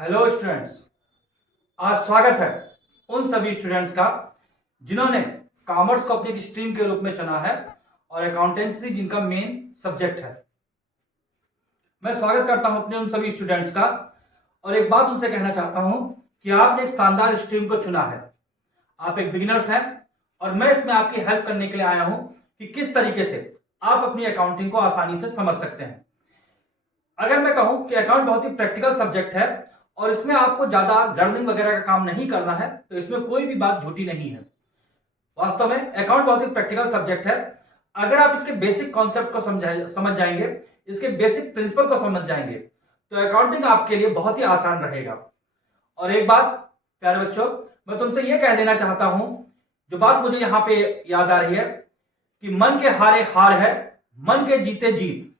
Hello students. आज स्वागत है उन सभी स्टूडेंट्स का जिन्होंने कॉमर्स को अपनी स्ट्रीम के रूप में चुना है और अकाउंटेंसी जिनका मेन सब्जेक्ट है। मैं स्वागत करता हूं अपने उन सभी स्टूडेंट्स का और एक बात उनसे कहना चाहता हूं कि आपने एक शानदार स्ट्रीम को चुना है। आप एक बिगिनर्स हैं और मैं इसमें आपकी हेल्प करने के लिए आया हूं कि किस तरीके से आप अपनी अकाउंटिंग को आसानी से समझ सकते हैं। अगर मैं कहूं कि अकाउंट बहुत ही प्रैक्टिकल सब्जेक्ट है और इसमें आपको ज्यादा लर्निंग वगैरह का काम नहीं करना है, तो इसमें कोई भी बात झूठी नहीं है। वास्तव में अकाउंट बहुत ही प्रैक्टिकल सब्जेक्ट है। अगर आप इसके बेसिक कॉन्सेप्ट को समझ जाएंगे, इसके बेसिक प्रिंसिपल को समझ जाएंगे, तो अकाउंटिंग आपके लिए बहुत ही आसान रहेगा। और एक बात प्यारे बच्चों, मैं तुमसे यह कह देना चाहता हूं, जो बात मुझे यहां पे याद आ रही है कि मन के हारे हार है, मन के जीते जीत।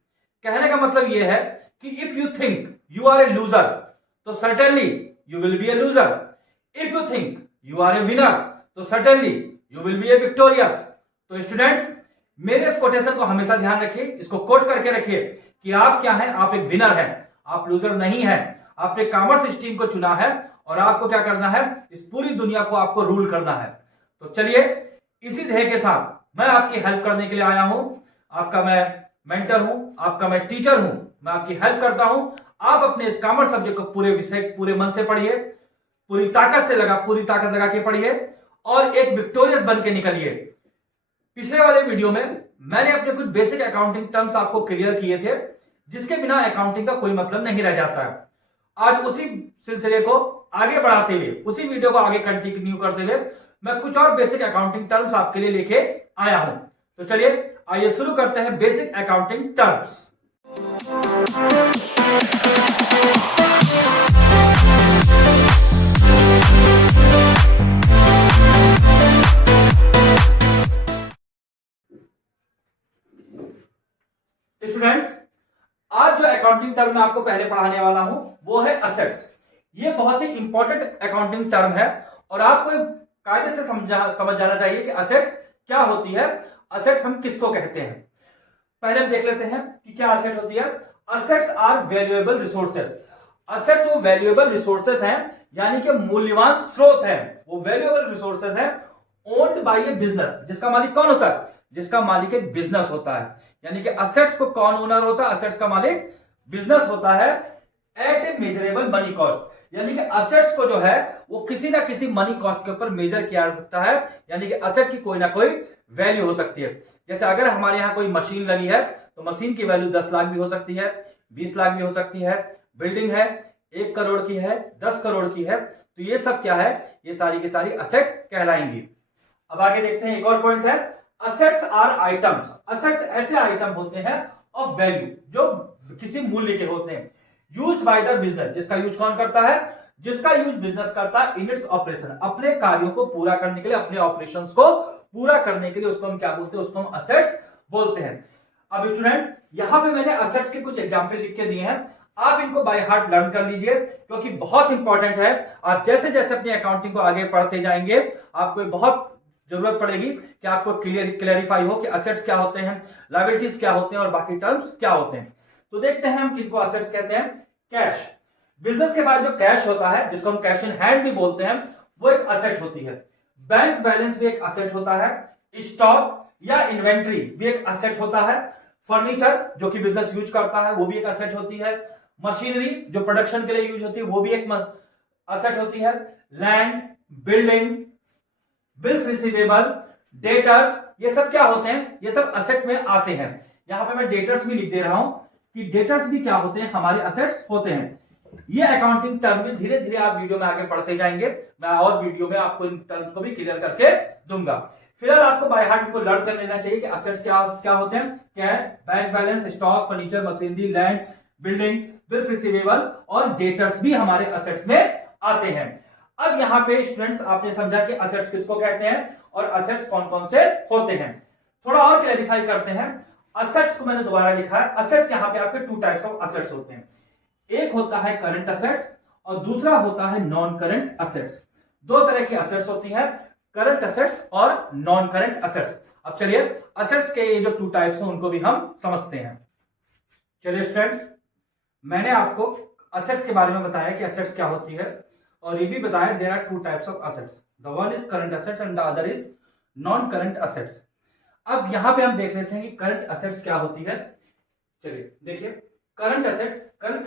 कहने का मतलब यह है कि if you think you are a loser, तो certainly you will be a loser. If you think you are a winner, तो certainly you will be a victorious. तो स्टूडेंट्स, मेरे इस कोटेशन को हमेशा ध्यान रखिए, इसको कोट करके रखिए कि आप क्या हैं, आप एक विनर हैं, आप लूजर नहीं हैं। आपने कॉमर्स स्ट्रीम को चुना है और आपको क्या करना है, इस पूरी दुनिया को आपको रूल करना है। तो चलिए, इसी ध्येय के साथ मैं आपकी हेल्प करने के लिए आया हूं। आपका मैं मेंटर हूं, आपका मैं टीचर हूं, मैं आपकी हेल्प करता हूं। आप अपने इस कॉमर्स सब्जेक्ट को पूरे विषय पूरे मन से पढ़िए, पूरी ताकत लगा के पढ़िए और एक विक्टोरियस बन के निकलिए। पिछले वाले वीडियो में मैंने अपने कुछ बेसिक अकाउंटिंग टर्म्स आपको क्लियर किए थे, जिसके बिना अकाउंटिंग का कोई मतलब नहीं रह जाता है। आज उसी सिलसिले को आगे बढ़ाते हुए, उसी वीडियो को आगे कंटिन्यू करते हुए, मैं कुछ और बेसिक अकाउंटिंग टर्म्स आपके लिए लेके आया हूं। तो चलिए, आइए शुरू करते हैं बेसिक अकाउंटिंग टर्म्स। स्टूडेंट्स, आज जो अकाउंटिंग टर्म मैं आपको पहले पढ़ाने वाला हूं वो है असेट्स। ये बहुत ही इंपॉर्टेंट अकाउंटिंग टर्म है और आपको कायदे से समझ जाना चाहिए कि असेट्स क्या होती है, असेट्स हम किसको कहते हैं। पहले हम देख लेते हैं कि क्या असेट होती है। Assets are valuable resources. Assets वो वैल्यूएबल रिसोर्सेस हैं, यानी कि मूल्यवान स्रोत हैं। वो वैल्यूएबल रिसोर्सेस हैं ओन्ड बाय ए बिजनेस। जिसका मालिक कौन होता है? जिसका मालिक एक बिजनेस होता है। यानी कि असेट्स को कौन ओनर होता है? असेट्स का मालिक बिजनेस होता है एट ए मेजरेबल मनी कॉस्ट। यानी कि असेट्स को जो है वो किसी ना किसी मनी कॉस्ट के ऊपर मेजर किया जा सकता है। यानी कि असेट की कोई ना कोई वैल्यू हो सकती है। जैसे अगर हमारे यहां कोई मशीन लगी है तो मशीन की वैल्यू 10 लाख भी हो सकती है, 20 लाख भी हो सकती है। बिल्डिंग है 1 करोड़ की है, 10 करोड़ की है, तो ये सब क्या है, ये सारी की सारी असेट कहलाएंगी। अब आगे देखते हैं, एक और पॉइंट है, असेट्स आर आइटम्स। असेट्स ऐसे आइटम होते हैं ऑफ वैल्यू, जो किसी मूल्य के होते हैं, यूज्ड बाय द बिजनेस। जिसका यूज कौन करता है? जिसका यूज बिजनेस करता है इन इट्स ऑपरेशन। अपने कार्यों को पूरा करने के लिए, अपने ऑपरेशंस को पूरा करने के लिए उसको हम क्या बोलते हैं? उसको हम असेट्स बोलते हैं। अब स्टूडेंट्स, यहां पे मैंने असेट्स के कुछ एग्जांपल लिख के दिए हैं, आप इनको बाय हार्ट लर्न कर लीजिए, क्योंकि बहुत इंपॉर्टेंट है। आप जैसे जैसे अपनी अकाउंटिंग को आगे पढ़ते जाएंगे, आपको बहुत जरूरत पड़ेगी कि आपको क्लियरिफाई हो कि असेट्स क्या होते हैं, लायबिलिटीज क्या होते हैं और बाकी टर्म्स क्या होते हैं। तो देखते हैं हम किनको असेट्स कहते हैं। कैश। बिजनेस के बाद जो कैश होता है, जिसको हम कैश इन हैंड भी बोलते हैं, वो एक असेट होती है। बैंक बैलेंस भी एक असेट होता है। स्टॉक या इन्वेंट्री भी एक असेट होता है। फर्नीचर जो कि बिजनेस यूज करता है, वो भी एक असेट होती है। मशीनरी जो प्रोडक्शन के लिए यूज होती है, वो भी एक असेट होती है। Land, building, bills receivable, debtors, ये सब क्या होते हैं? ये सब असेट में आते हैं। यहां पे मैं डेटर्स भी लिख दे रहा हूं कि डेटर्स भी क्या होते हैं? हमारे असेट्स होते हैं। ये अकाउंटिंग टर्म में धीरे धीरे आप वीडियो में आगे पढ़ते जाएंगे, मैं और वीडियो में आपको इन टर्म्स को भी क्लियर करके दूंगा। फिलहाल आपको बाय हार्ट को लर्न कर लेना चाहिए कि असेट्स क्या क्या होते हैं। Cash, bank balance, stock, furniture, machinery, land, building, bills receivable और डेटर्स भी हमारे असेट्स में आते हैं। अब यहां पे स्टूडेंट्स, आपने समझा कि असेट्स किसको कहते हैं और असेट्स कौन कौन से होते हैं। थोड़ा और क्लैरिफाई करते हैं। असेट्स को मैंने दोबारा लिखा है। असेट्स यहां पे आपके 2 टाइप्स ऑफ असेट्स होते हैं। एक होता है करंट असेट्स और दूसरा होता है नॉन करंट असेट्स। 2 तरह की असेट्स होती है, करंट असेट्स और नॉन करंट असेट्स। अब चलिए, असेट्स के ये जो 2 टाइप्स हैं उनको भी हम समझते हैं। चलिए स्टूडेंट्स, मैंने आपको असेट्स के बारे में बताया कि असेट्स क्या होती है, और ये भी बताया there are two types of assets, the one is current assets and the other is non current assets. अब यहां पे हम देख लेते हैं कि करंट असेट्स क्या होती है। चलिए देखिए, करंट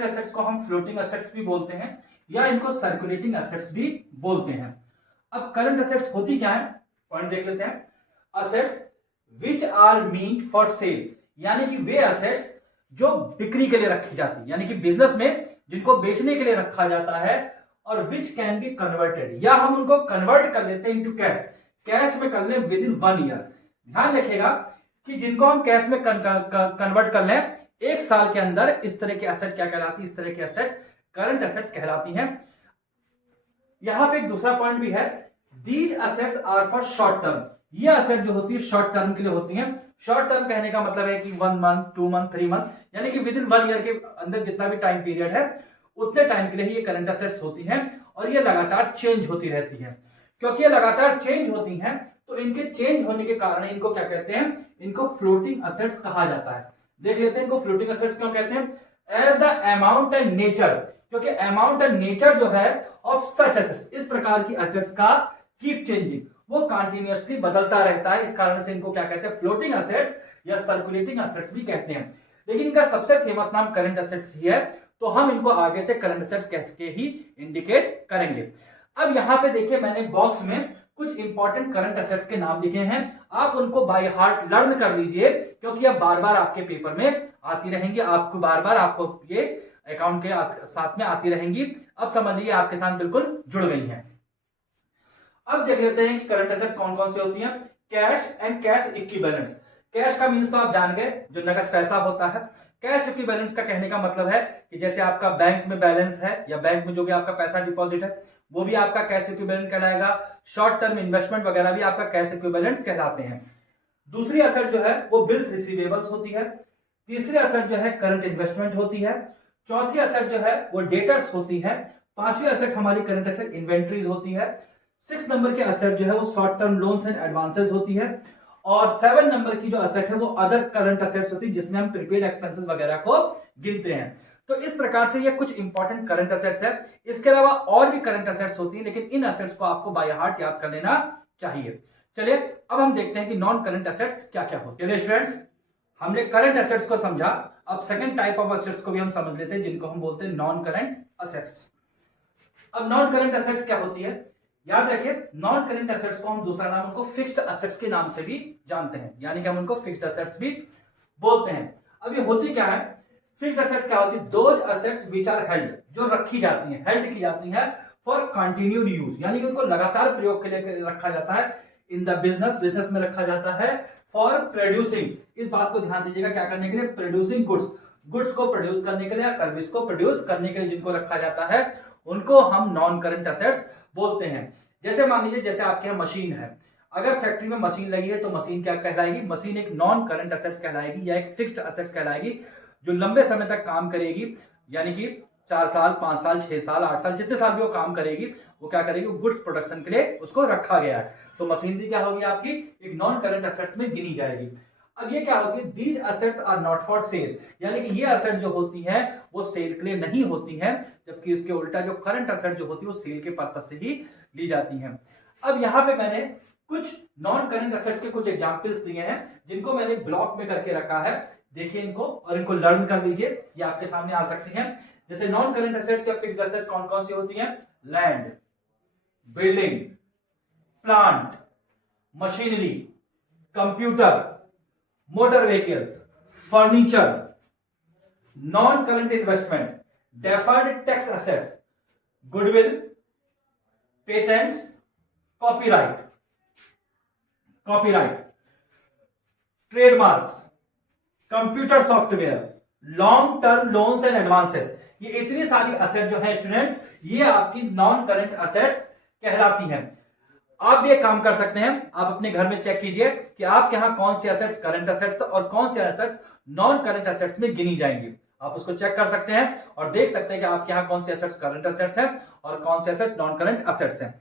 असेट्स को हम फ्लोटिंग असेट्स भी बोलते हैं या इनको सर्कुलेटिंग असेट्स भी बोलते हैं। अब करंट असेट्स होती क्या है, पॉइंट देख लेते हैं। Assets which are meant for sale, यानी कि वे असेट्स जो बिक्री के लिए रखी जाती है, यानी कि बिजनेस में जिनको बेचने के लिए रखा जाता है, और विच कैन बी कन्वर्टेड, या हम उनको कन्वर्ट कर लेते हैं इनटू कैश, कैश में कर लें विद इन 1 ईयर। ध्यान रखिएगा कि जिनको हम कैश में कन्वर्ट कर लें 1 साल के अंदर, इस तरह की एसेट क्या कहलाती है, इस तरह की एसेट करंट एसेट्स कहलाती हैं। यहां पे एक दूसरा पॉइंट भी है, these assets are for short term, ये असेट जो होती है शॉर्ट टर्म के लिए होती हैं। शॉर्ट टर्म कहने का मतलब है कि 1 मंथ, 2 मंथ, 3 मंथ, यानी कि विद इन 1 ईयर के अंदर जितना भी टाइम पीरियड है उतने टाइम के लिए ही ये करंट असेट्स होती हैं, और ये लगातार चेंज होती रहती हैं। क्योंकि ये लगातार चेंज होती हैं तो इनके चेंज होने के कारण इनको क्या कहते हैं, इनको फ्लोटिंग असेट्स कहा जाता है। देख लेते हैं इनको फ्लोटिंग असेट्स क्यों कहते हैं। As the amount and nature, क्योंकि अमाउंट एंड नेचर जो है ऑफ सच एसेट्स, इस प्रकार की एसेट्स का कीप चेंजिंग, वो कंटिन्यूअसली बदलता रहता है, इस कारण से इनको क्या कहते हैं, फ्लोटिंग असेट्स या सर्कुलेटिंग असेट्स भी कहते हैं। लेकिन इनका सबसे फेमस नाम करंट असेट्स ही है, तो हम इनको आगे से करंट असेट्स कह के ही इंडिकेट करेंगे। अब यहां पे देखिए मैंने बॉक्स में कुछ इंपॉर्टेंट करंट असेट्स के नाम लिखे हैं, आप उनको बाय हार्ट लर्न कर लीजिए, क्योंकि अब बार बार आपके पेपर में आती रहेंगी, आपको बार बार आपको ये अकाउंट के साथ में आती रहेंगी। अब समझ लीजिए आपके साथ बिल्कुल जुड़ गई हैं। अब देख लेते हैं कि करंट एसेट्स कौन कौन सी होती हैं। Cash and cash equivalents, cash का मीन्स तो आप जान गए, जो नगद पैसा होता है। कैश इक्विवेलेंट्स का कहने का मतलब है कि जैसे आपका बैंक में बैलेंस है या बैंक में जो भी आपका पैसा डिपॉजिट है वो भी आपका कैश इक्विवेलेंट कहलाएगा। शॉर्ट टर्म इन्वेस्टमेंट वगैरह भी आपका कैश इक्विवेलेंट्स कहलाते हैं। दूसरी असेट जो है वो बिल्स रिसीवेबल्स होती है। तीसरी असेट जो है करंट इन्वेस्टमेंट होती है। चौथी असेट जो है वो डेटर्स होती है। पांचवी असेट हमारी करंट असेट इन्वेंट्रीज होती है। 6 नंबर की असेट जो है वो short term loans and advances होती है। और 7 नंबर की जो असेट है वो अदर करंट असेट्स होती है, जिसमें हम प्रीपेड एक्सपेंसेस वगैरह को गिनते हैं। तो इस प्रकार से ये कुछ इंपॉर्टेंट करंट असेट्स है। इसके अलावा और भी करंट असेट्स होती हैं, लेकिन इन असेट्स को आपको बाय हार्ट याद कर लेना चाहिए। चलिए अब हम देखते हैं कि नॉन करंट असेट्स क्या क्या होते हैं। चलिए स्टूडेंट्स, हमने करंट असेट्स को समझा, अब सेकंड टाइप ऑफ असेट्स को भी हम समझ लेते हैं, जिनको हम बोलते हैं नॉन करंट असेट्स। अब नॉन करंट असेट्स क्या होती है, याद रखिए, नॉन करंट असेट्स को हम दूसरा नाम उनको फिक्स्ड असेट्स के नाम से भी जानते हैं, यानी कि हम उनको फिक्स्ड असेट्स भी बोलते हैं। अब ये होती क्या है, फिक्स्ड असेट्स क्या होती है, those assets which are held, जो रखी जाती हैं, हेल्ड की जाती हैं फॉर कंटिन्यूड यूज, यानी कि उनको लगातार प्रयोग के लिए रखा जाता है। इन द बिजनेस में रखा जाता है। फॉर प्रोड्यूसिंग, इस बात को ध्यान दीजिएगा, क्या करने के लिए, प्रोड्यूसिंग गुड्स को प्रोड्यूस करने के लिए या सर्विस को प्रोड्यूस करने के लिए जिनको रखा जाता है उनको हम नॉन करंट असेट्स बोलते हैं। जैसे मान लीजिए, जैसे आपके यहाँ मशीन है, अगर फैक्ट्री में मशीन लगी है तो मशीन क्या कहलाएगी, मशीन एक नॉन करंट असेट्स कहलाएगी या एक फिक्स्ड असेट्स कहलाएगी, जो लंबे समय तक काम करेगी, यानी कि 4 साल, 5 साल, 6 साल, 8 साल, जितने साल भी वो काम करेगी, वो क्या करेगी, गुड्स प्रोडक्शन के लिए उसको रखा गया है। तो मशीनरी क्या होगी आपकी, एक नॉन करंट असेट्स में गिनी जाएगी। अब ये क्या होती है, these assets are not for sale, यानी कि ये असेट जो होती है वो सेल के लिए नहीं होती है, जबकि इसके उल्टा जो करंट असेट जो होती है वो सेल के पर्पस से ही ली जाती हैं। अब यहां पे मैंने कुछ नॉन करंट असेट्स के कुछ एग्जांपल्स दिए हैं, जिनको मैंने ब्लॉक में करके रखा है, देखिए इनको और इनको लर्न कर लीजिए, ये आपके सामने आ सकती हैं। जैसे नॉन करंट असेट्स या फिक्स्ड असेट कौन कौन सी होती हैं, land, building, plant, machinery, computer, motor vehicles, furniture, non current investment, deferred tax assets, goodwill, patents, copyright, trademarks, computer software, long term loans and advances. ये इतनी सारी असेट जो है स्टूडेंट्स, ये आपकी नॉन करंट असेट्स कहलाती हैं। आप भी एक काम कर सकते हैं, आप अपने घर में चेक कीजिए कि आपके यहां कौन सी असेट्स करंट असेट्स और कौन सी असेट्स नॉन करंट असेट्स में गिनी जाएंगी। आप उसको चेक कर सकते हैं और देख सकते हैं कि आपके यहां कौन सी असेट्स करंट असेट्स हैं और कौन सी असेट नॉन करंट असेट्स हैं।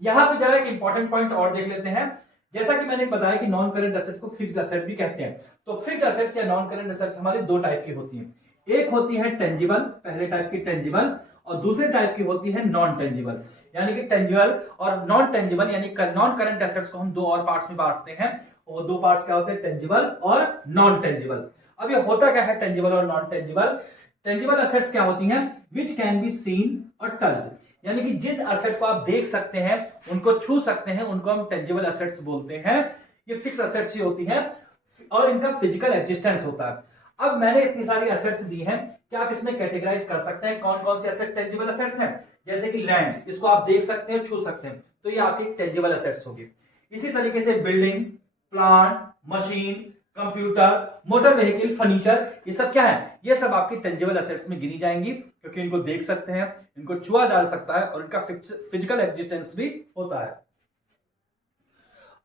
यहां पे जरा एक इंपॉर्टेंट पॉइंट और देख लेते हैं। जैसा कि मैंने बताया कि नॉन करंट असेट को फिक्स्ड असेट भी कहते हैं, तो फिक्स्ड असेट्स या नॉन करंट असेट्स हमारी 2 टाइप की होती हैं। एक होती है टेंजिबल, पहले टाइप की टेंजिबल, और दूसरे टाइप की होती है नॉन टेंजिबल। यानी कि टेंजिबल और नॉन टेंजिबल यानी नॉन करंट एसेट्स को हम दो और पार्ट्स में बांटते हैं। वो दो पार्ट्स क्या होते हैं, टेंजिबल और नॉन टेंजिबल। अब ये होता क्या है टेंजिबल और नॉन टेंजिबल? टेंजिबल एसेट्स क्या होती हैं, विच कैन बी सीन और टच्ड, यानी कि जिन एसेट को आप देख सकते हैं, उनको छू सकते हैं, उनको हम टेंजिबल एसेट्स बोलते हैं। ये फिक्स एसेट्स ही होती हैं और इनका फिजिकल एग्जिस्टेंस होता है। अब मैंने इतनी सारी एसेट्स दी हैं, क्या आप इसमें कैटेगराइज कर सकते हैं कौन कौन से एसेट टेंजिबल एसेट्स हैं? जैसे कि लैंड, इसको आप देख सकते हैं, छू सकते हैं, तो ये आपकी टेंजिबल एसेट्स होगी। इसी तरीके से building, plant, machine, computer, motor vehicle, furniture, ये सब क्या है, ये सब आपकी टेंजिबल एसेट्स में गिनी जाएंगी, क्योंकि इनको देख सकते हैं, इनको छुआ जा सकता है और इनका फिजिकल एग्जिस्टेंस भी होता है।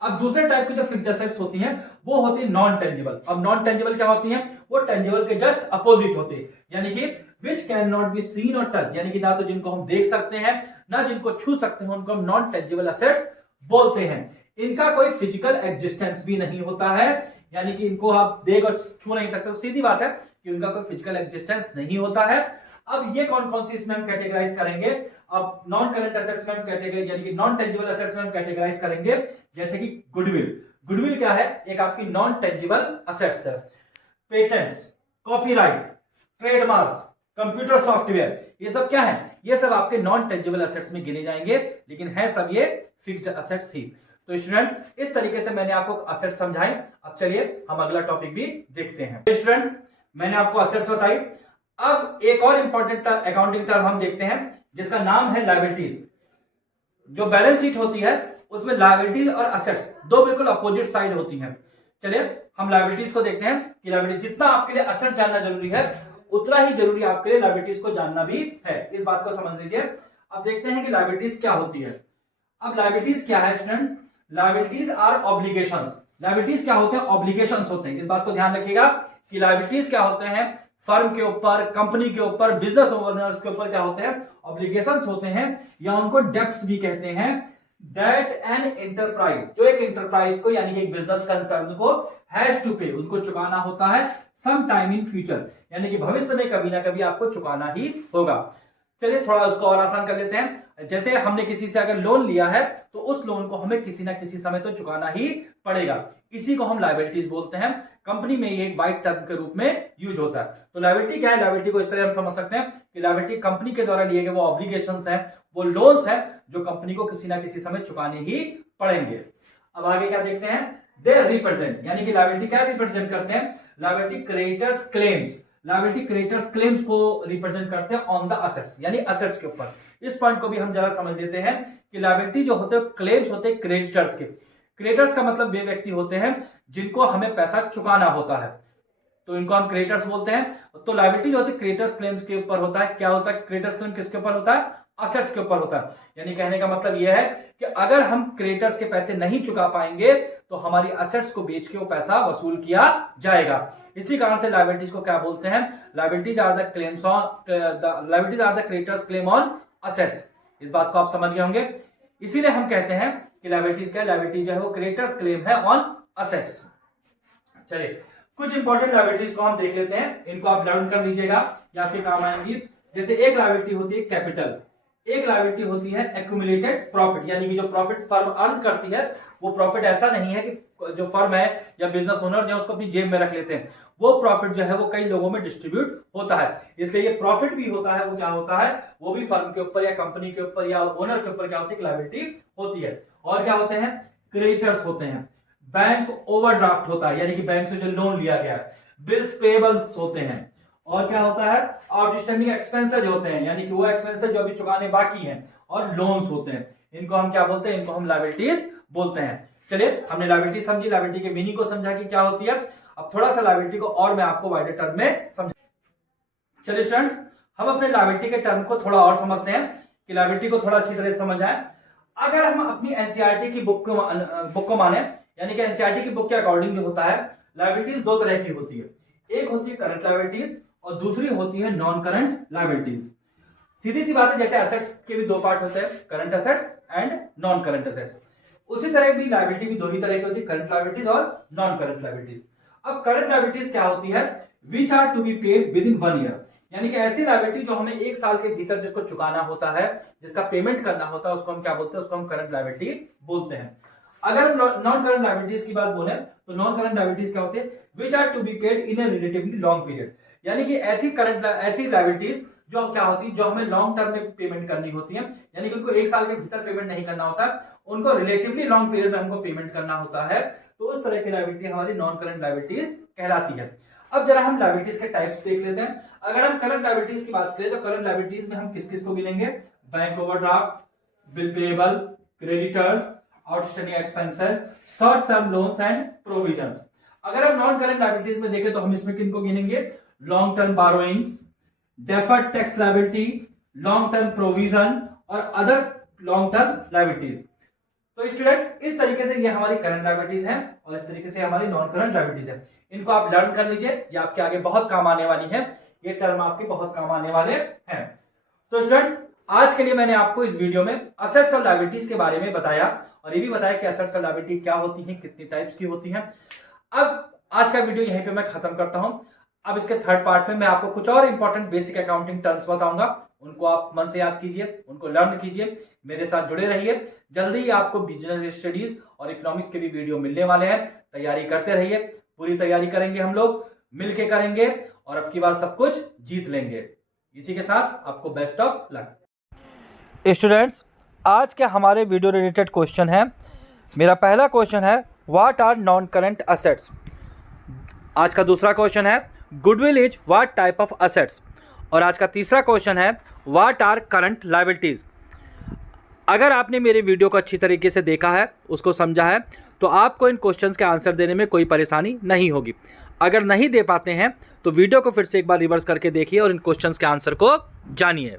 अब दूसरे टाइप की जो फिक्स्ड एसेट्स होती हैं वो होती है नॉन टेंजिबल। अब नॉन टेंजिबल क्या होती हैं? वो टेंजिबल के जस्ट अपोजिट होती है, यानी कि which can not be seen और टच, यानी कि ना तो जिनको हम देख सकते हैं ना जिनको छू सकते हैं, उनको हम नॉन टेंजिबल एसेट्स बोलते हैं। इनका कोई फिजिकल एग्जिस्टेंस भी नहीं होता है, यानी कि इनको आप देख और छू नहीं सकते, तो सीधी बात है कि उनका कोई फिजिकल एग्जिस्टेंस नहीं होता है। अब ये कौन कौन सी इसमें हम कैटेगराइज करेंगे? अब नॉन करंट एसेट्स में हम कैटेगरी यानी कि नॉन टेंजिबल एसेट्स में हम कैटेगराइज करेंगे, जैसे कि गुडविल। गुडविल क्या है? एक आपकी नॉन टेंजिबल एसेट्स है। Patents, copyright, trademarks, computer software, ये सब क्या है? ये सब आपके नॉन टेंजिबल एसेट्स में गिने जाएंगे, लेकिन है सब ये फिक्स्ड एसेट्स ही। तो स्टूडेंट्स, इस तरीके से मैंने आपको एसेट्स समझाए। अब चलिए हम अगला टॉपिक भी देखते हैं। स्टूडेंट्स, मैंने आपको एसेट्स बताई। अब एक और इंपॉर्टेंट अकाउंटिंग टर्म हम देखते हैं, जिसका नाम है लायबिलिटीज। जो बैलेंस शीट होती है उसमें लायबिलिटीज और एसेट्स दो बिल्कुल अपोजिट साइड होती हैं। चलिए हम लायबिलिटीज को देखते हैं कि लायबिलिटी, जितना आपके लिए एसेट्स जानना जरूरी है उतना ही जरूरी आपके लिए लायबिलिटीज को जानना भी है। इस बात को समझ लीजिए। अब देखते हैं कि लायबिलिटीज क्या होती है। अब लायबिलिटीज क्या है students? Liabilities are obligations. Liabilities क्या होते हैं? ऑब्लिगेशंस होते हैं। इस बात को ध्यान रखिएगा कि लायबिलिटीज क्या होते हैं, फर्म के ऊपर, कंपनी के ऊपर, बिजनेस ओनर्स के ऊपर क्या होते हैं? ऑब्लिगेशंस होते हैं, या उनको डेब्ट्स भी कहते हैं। दैट एन एंटरप्राइज, जो एक एंटरप्राइज को यानी कि एक बिजनेस कंसर्न को हैज टू पे, उनको चुकाना होता है सम टाइम इन फ्यूचर, यानी कि भविष्य में कभी ना कभी आपको चुकाना ही होगा। चलिए थोड़ा उसको और आसान कर लेते हैं। जैसे हमने किसी से अगर लोन लिया है तो उस लोन को हमें किसी ना किसी समय तो चुकाना ही पड़ेगा, इसी को हम लायबिलिटीज बोलते हैं। कंपनी में ये एक वाइड टर्म के रूप में यूज होता है। तो लायबिलिटी क्या है? लायबिलिटी को इस तरह हम समझ सकते हैं कि लायबिलिटी कंपनी के द्वारा लिए गए वो ऑब्लिगेशंस हैं, वो लोन्स हैं जो कंपनी को किसी ना किसी समय चुकाने ही पड़ेंगे। अब आगे क्या देखते हैं? दे रिप्रेजेंट, यानी कि लायबिलिटी क्या रिप्रेजेंट करते हैं? Liability creditors claims. Liability creditors claims को रिप्रेजेंट करते हैं ऑन द असेट्स, यानी असेट्स के ऊपर। इस पॉइंट को भी हम जरा समझ लेते हैं कि लायबिलिटी जो होते हैं क्लेम्स होते हैं क्रेडिटर्स के। क्रेडिटर्स का मतलब वे व्यक्ति होते हैं जिनको हमें पैसा चुकाना होता है, तो इनको हम क्रेडिटर्स बोलते हैं। तो लायबिलिटी जो होती है क्रेडिटर्स क्लेम्स के ऊपर होता है। क्या होता है? क्रेडिटर्स क्लेम किसके ऊपर होता है? असेट्स के ऊपर होता है। यानी कहने का मतलब यह है कि अगर हम क्रेडिटर्स के पैसे नहीं चुका पाएंगे तो हमारी असेट्स को बेच के वो पैसा वसूल किया जाएगा। इसी कारण से लायबिलिटीज को क्या बोलते हैं? Liabilities are the claims on, liabilities are the creditors claim on assets. इस बात को आप समझ गए होंगे। इसीलिए हम कहते हैं कि लायबिलिटीज क्या है? लायबिलिटी जो है वो क्रेडिटर्स क्लेम है ऑन असेट्स। चलिए कुछ इंपॉर्टेंट लायबिलिटीज को हम देख लेते हैं, इनको आप लर्न कर लीजिएगा, ये आपके काम आएंगी। जैसे एक लायबिलिटी होती है कैपिटल, एक लायबिलिटी होती है एक्यूमुलेटेड प्रॉफिट, यानी कि जो प्रॉफिट फर्म अर्न करती है वो प्रॉफिट ऐसा नहीं है कि जो फर्म है या बिजनेस ओनर जो उसको अपनी जेब में रख लेते हैं, वो प्रॉफिट जो है वो कई लोगों में डिस्ट्रीब्यूट होता है, इसलिए ये प्रॉफिट भी होता है। वो क्या होता है? वो भी फर्म के ऊपर या कंपनी के ऊपर या ओनर के ऊपर क्या होती है? लायबिलिटी होती है। और क्या होते हैं? क्रेडिटर्स होते हैं, बैंक ओवरड्राफ्ट होता है, यानी कि बैंक से जो लोन लिया गया है, बिल्स पेबल्स होते हैं, और क्या होता है? आउटस्टैंडिंग एक्सपेंसेस होते हैं, यानी कि वो एक्सपेंसेस जो अभी चुकाने बाकी हैं, और लोन्स होते हैं। इनको हम क्या बोलते हैं? इनको हम लायबिलिटीज बोलते हैं। चलिए हमने लायबिलिटी समझी, लायबिलिटी के मीनिंग को समझा कि क्या होती है। अब थोड़ा सा लायबिलिटी को और मैं आपको वाइडर टर्म में समझा। चलिए स्टूडेंट्स, हम अपने लायबिलिटी के टर्म को थोड़ा और समझते हैं कि लायबिलिटी को थोड़ा अच्छी तरह समझ आए। अगर हम अपनी एनसीईआरटी की बुक को माने, यानी कि एनसीईआरटी की बुक के अकॉर्डिंग जो होता है, लायबिलिटीज दो तरह की होती है। एक होती है करंट लायबिलिटीज और दूसरी होती है नॉन करंट लायबिलिटीज। सीधी सी बात है, जैसे एसेट्स के भी दो पार्ट होते हैं, current assets and non current assets, उसी तरह भी लायबिलिटी भी दो ही तरह की होती है, करंट लायबिलिटीज और नॉन करंट लायबिलिटीज। अब करंट लायबिलिटीज क्या होती है? Which are to be paid within 1 year, यानी कि ऐसी लायबिलिटी जो हमें 1 साल के भीतर जिसको चुकाना होता है, जिसका पेमेंट करना होता है, उसको हम क्या बोलते हैं? उसको हम करंट लायबिलिटी बोलते हैं। अगर नॉन करंट लायबिलिटीज की बात बोले तो नॉन करंट लायबिलिटीज क्या होते हैं? Which are to be paid in a relatively long period, यानी कि ऐसी लायबिलिटीज जो क्या होती है, जो हमें लॉन्ग टर्म में पेमेंट करनी होती है, यानी कि उनको 1 साल के भीतर पेमेंट नहीं करना होता, उनको रिलेटिवली लॉन्ग पीरियड में हमको पेमेंट करना होता है, तो उस तरह की लायबिलिटी हमारी नॉन करंट लायबिलिटीज कहलाती है। अब जरा हम लायबिलिटीज के टाइप्स देख लेते हैं। अगर हम करंट लायबिलिटीज की बात करें तो करंट लायबिलिटीज में हम किस किस को गिनेंगे? Bank overdraft, bill payable, creditors, outstanding expenses, short term loans and provisions. अगर हम नॉन करंट लायबिलिटीज में देखें तो हम इसमें किनको गिनेंगे? Long term borrowings, deferred tax liability, long term provision और अदर लॉन्ग टर्म लायबिलिटीज। तो स्टूडेंट्स, इस तरीके से ये हमारी करंट लायबिलिटीज हैं और इस तरीके से हमारी नॉन करंट लायबिलिटीज है। इनको आप लर्न कर लीजिए, ये आपके आगे बहुत काम आने वाली है, ये टर्म आपके बहुत काम आने वाले हैं। तो स्टूडेंट्स, आज के लिए मैंने आपको इस वीडियो में असेट्स और लायबिलिटीज के बारे में बताया और ये भी बताया कि असेट्स और लायबिलिटी क्या होती है, कितनी टाइप्स की होती हैं। अब आज का वीडियो यहीं पे मैं खत्म करता हूं। अब इसके थर्ड पार्ट में मैं आपको कुछ और इंपॉर्टेंट बेसिक अकाउंटिंग टर्म्स बताऊंगा, उनको आप मन से याद कीजिए, उनको लर्न कीजिए, मेरे साथ जुड़े रहिए। जल्दी ही आपको बिजनेस स्टडीज और इकोनॉमिक्स के भी वीडियो मिलने वाले हैं, तैयारी करते रहिए। पूरी तैयारी करेंगे, हम लोग मिलके करेंगे और अब की बार सब कुछ जीत लेंगे। इसी के साथ आपको बेस्ट ऑफ लक। स्टूडेंट्स, आज के हमारे वीडियो रिलेटेड क्वेश्चन है। मेरा पहला क्वेश्चन है what are non current assets. आज का दूसरा क्वेश्चन है goodwill is what type of assets. और आज का तीसरा क्वेश्चन है व्हाट आर करंट लायबिलिटीज। अगर आपने मेरे वीडियो को अच्छी तरीके से देखा है, उसको समझा है, तो आपको इन क्वेश्चंस के आंसर देने में कोई परेशानी नहीं होगी। अगर नहीं दे पाते हैं तो वीडियो को फिर से एक बार रिवर्स करके देखिए और इन क्वेश्चंस के आंसर को जानिए।